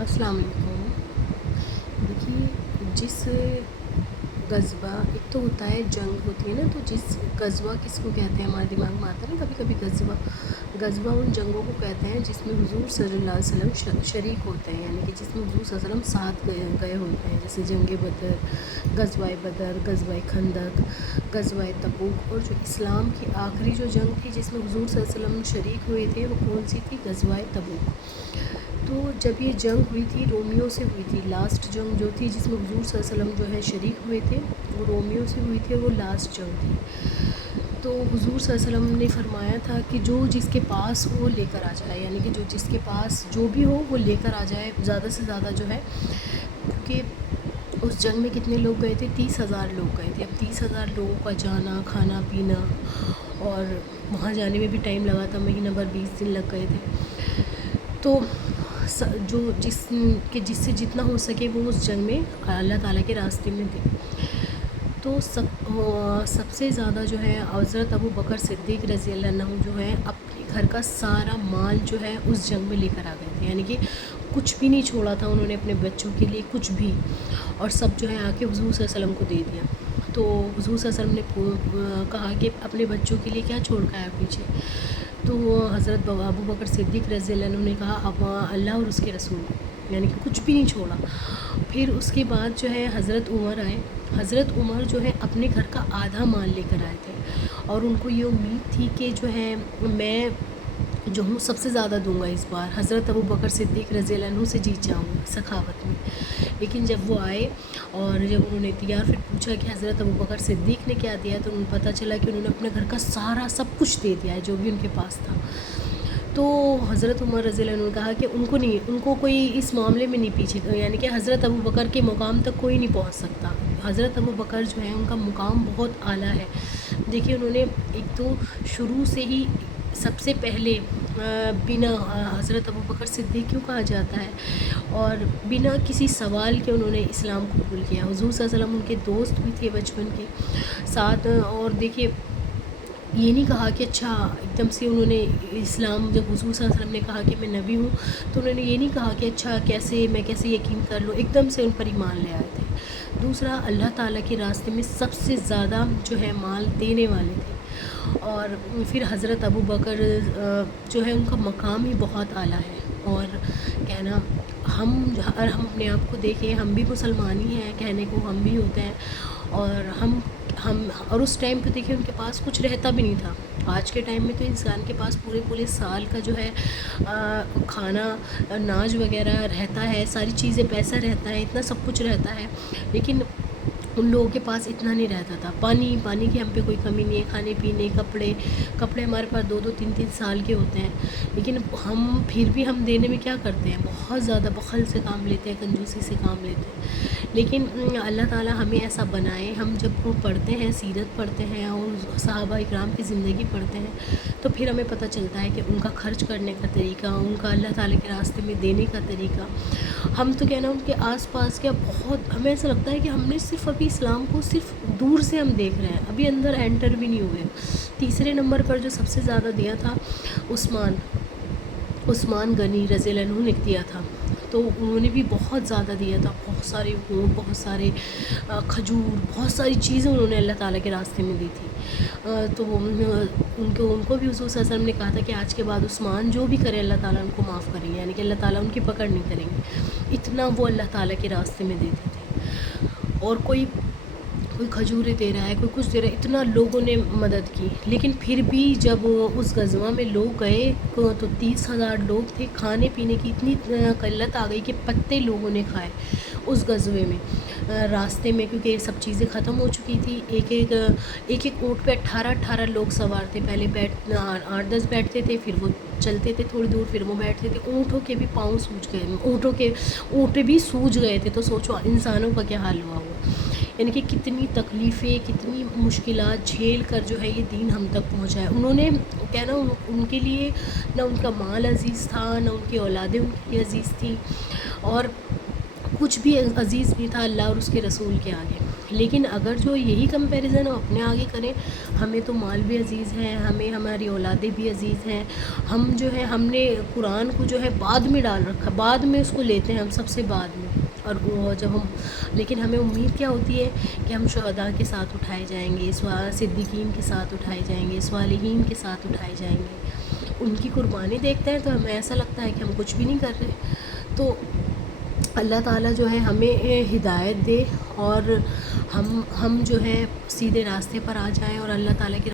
السلام علیکم۔ دیکھیے، جس غزوہ ایک تو ہوتا ہے، جنگ ہوتی ہے نا، تو جس غزوہ کس کو کہتے ہیں ہمارے دماغ میں آتا ہے نا کبھی کبھی غزوہ ان جنگوں کو کہتے ہیں جس میں حضور صلی اللہ علیہ وسلم شریک ہوتے ہیں، یعنی کہ جس میں حضور صلی اللہ علیہ وسلم ساتھ گئے ہوتے ہیں، جیسے جنگ بدر، غزوہ خندق، غزوہ تبوک، اور جو اسلام کی آخری جو جنگ تھی جس میں حضور صلی اللہ علیہ وسلم شریک ہوئے تھے، وہ کون سی تھی؟ غزوہ تبوک۔ تو جب یہ جنگ ہوئی تھی، رومیوں سے ہوئی تھی، لاسٹ جنگ جو تھی جس میں حضور صلی اللہ علیہ وسلم جو ہے شریک ہوئے تھے، وہ رومیوں سے ہوئی تھی، اور وہ لاسٹ جنگ تھی۔ تو حضور صلی اللہ علیہ وسلم نے فرمایا تھا کہ جو جس کے پاس ہو لے کر آ جائے، یعنی کہ جو جس کے پاس جو بھی ہو وہ لے کر آ جائے، زیادہ سے زیادہ جو ہے، کیونکہ اس جنگ میں کتنے لوگ گئے تھے؟ 30,000 لوگ گئے تھے۔ اب 30,000 لوگوں کا جانا، کھانا پینا، اور وہاں جانے میں بھی ٹائم لگا تھا، مہینہ بھر 20 دن لگ گئے تھے۔ تو جس سے جتنا ہو سکے وہ اس جنگ میں اللہ تعالیٰ کے راستے میں دے۔ تو سب سے زیادہ جو ہے حضرت ابو بکر صدیق رضی اللہ عنہ جو ہے اپنے گھر کا سارا مال جو ہے اس جنگ میں لے کر آ گئے تھے، یعنی کہ کچھ بھی نہیں چھوڑا تھا انہوں نے اپنے بچوں کے لیے، کچھ بھی، اور سب جو ہے آ کے حضور صلی اللہ علیہ وسلم کو دے دیا۔ تو حضور صلی اللہ علیہ وسلم نے کہا کہ اپنے بچوں کے لیے کیا چھوڑ کر آیا پیچھے؟ تو حضرت ابو بکر صدیق رضی اللہ عنہ نے کہا اب اللہ اور اس کے رسول، یعنی کہ کچھ بھی نہیں چھوڑا۔ پھر اس کے بعد جو ہے حضرت عمر آئے۔ حضرت عمر جو ہے اپنے گھر کا آدھا مال لے کر آئے تھے، اور ان کو یہ امید تھی کہ جو ہے میں جو ہوں سب سے زیادہ دوں گا اس بار، حضرت ابو بکر صدیق رضی اللہ عنہ سے جیت جاؤں گا سخاوت میں۔ لیکن جب وہ آئے اور جب انہوں نے دیا، پھر پوچھا کہ حضرت ابو بکر صدیق نے کیا دیا، تو انہیں پتہ چلا کہ انہوں نے اپنے گھر کا سارا سب کچھ دے دیا ہے جو بھی ان کے پاس تھا۔ تو حضرت عمر رضی اللہ عنہ نے کہا کہ ان کو کوئی اس معاملے میں نہیں پیچھے، یعنی کہ حضرت ابو بکر کے مقام تک کوئی نہیں پہنچ سکتا۔ حضرت ابو بکر جو ہے ان کا مقام بہت اعلیٰ ہے۔ دیکھیے، انہوں نے ایک تو شروع سے ہی سب سے پہلے بنا حضرت ابو بکر صدیق کیوں کہا جاتا ہے، اور بنا کسی سوال کے انہوں نے اسلام قبول کیا۔ حضور صلی اللہ علیہ وسلم ان کے دوست بھی تھے بچپن کے ساتھ، اور دیکھیے یہ نہیں کہا کہ اچھا ایک دم سے انہوں نے اسلام، جب حضور صلی اللہ علیہ وسلم نے کہا کہ میں نبی ہوں، تو انہوں نے یہ نہیں کہا کہ اچھا میں کیسے یقین کر لوں، ایک دم سے ان پر ایمان لے آئے تھے۔ دوسرا، اللہ تعالیٰ کے راستے میں سب سے زیادہ جو ہے مال دینے والے تھے۔ اور پھر حضرت ابو بکر جو ہے ان کا مقام ہی بہت اعلیٰ ہے، اور کہنا ہم اپنے آپ کو دیکھیں، ہم بھی مسلمان ہی ہیں، کہنے کو ہم بھی ہوتے ہیں، اور اس ٹائم پہ دیکھیں ان کے پاس کچھ رہتا بھی نہیں تھا۔ آج کے ٹائم میں تو انسان کے پاس پورے سال کا جو ہے کھانا، اناج وغیرہ رہتا ہے، ساری چیزیں، پیسہ رہتا ہے، اتنا سب کچھ رہتا ہے، لیکن ان لوگوں کے پاس اتنا نہیں رہتا تھا۔ پانی کی ہم پہ کوئی کمی نہیں ہے، کھانے پینے، کپڑے ہمارے پاس 2-3 سال کے ہوتے ہیں، لیکن پھر بھی ہم دینے میں کیا کرتے ہیں؟ بہت زیادہ بخل سے کام لیتے ہیں، کنجوسی سے کام لیتے ہیں۔ لیکن اللہ تعالیٰ ہمیں ایسا بنائے، ہم جب وہ پڑھتے ہیں، سیرت پڑھتے ہیں اور صحابہ اکرام کی زندگی پڑھتے ہیں، تو پھر ہمیں پتہ چلتا ہے کہ ان کا خرچ کرنے کا طریقہ، ان کا اللہ تعالیٰ کے راستے میں دینے کا طریقہ۔ ہم تو کہنا ان کے آس پاس کیا بہت، ہمیں ایسا لگتا ہے کہ ہم نے صرف ابھی اسلام کو صرف دور سے ہم دیکھ رہے ہیں، ابھی اندر انٹر بھی نہیں ہوئے۔ تیسرے نمبر پر جو سب سے زیادہ دیا تھا عثمان غنی رضی اللہ عنہ نے دیا تھا، تو انہوں نے بھی بہت زیادہ دیا تھا، بہت سارے اونٹ، بہت سارے کھجور، بہت ساری چیزیں انہوں نے اللہ تعالیٰ کے راستے میں دی تھی۔ تو ان کو بھی حضور صلی اللہ علیہ وسلم نے کہا تھا کہ آج کے بعد عثمان جو بھی کرے اللہ تعالیٰ ان کو معاف کریں گے، یعنی کہ اللہ تعالیٰ ان کی پکڑ نہیں کریں گے، اتنا وہ اللہ تعالیٰ کے راستے میں دیتے تھے۔ اور کوئی کھجوریں دے رہا ہے، کوئی کچھ دے رہا ہے، اتنا لوگوں نے مدد کی۔ لیکن پھر بھی جب اس غزوہ میں لوگ گئے تو 30,000 لوگ تھے، کھانے پینے کی اتنی قلت آ گئی کہ پتے لوگوں نے کھائے اس غزوے میں راستے میں، کیونکہ یہ سب چیزیں ختم ہو چکی تھی۔ ایک اونٹ پہ 18 لوگ سوار تھے، پہلے 8-10 بیٹھتے تھے، پھر وہ چلتے تھے تھوڑی دور، پھر وہ بیٹھتے تھے۔ اونٹوں کے بھی پاؤں سوج گئے، اونٹ بھی سوج گئے تھے، تو سوچو انسانوں کا کیا حال ہوا ہوگا۔ یعنی کہ کتنی تکلیفیں، کتنی مشکلات جھیل کر جو ہے یہ دین ہم تک پہنچا ہے۔ انہوں نے کہنا ان کے لیے نہ ان کا مال عزیز تھا، نہ ان کی اولادیں ان کے لیے عزیز تھیں، اور کچھ بھی عزیز نہیں تھا اللہ اور اس کے رسول کے آگے. لیکن اگر جو یہی کمپیریزن ہم اپنے آگے کریں، ہمیں تو مال بھی عزیز ہے، ہمیں ہماری اولادیں بھی عزیز ہیں، ہم جو ہے ہم نے قرآن کو جو ہے بعد میں ڈال رکھا، بعد میں اس کو لیتے ہیں ہم سب سے بعد میں. اور وہ جب ہم، لیکن ہمیں امید کیا ہوتی ہے کہ ہم شہداء کے ساتھ اٹھائے جائیں گے، صدیقین کے ساتھ اٹھائے جائیں گے، صالحین کے ساتھ اٹھائے جائیں گے. ان کی قربانی دیکھتے ہیں تو ہمیں ایسا لگتا ہے کہ ہم کچھ بھی نہیں کر رہے. تو اللہ تعالیٰ جو ہے ہمیں ہدایت دے اور ہم جو ہے سیدھے راستے پر آ جائیں اور اللہ تعالیٰ کے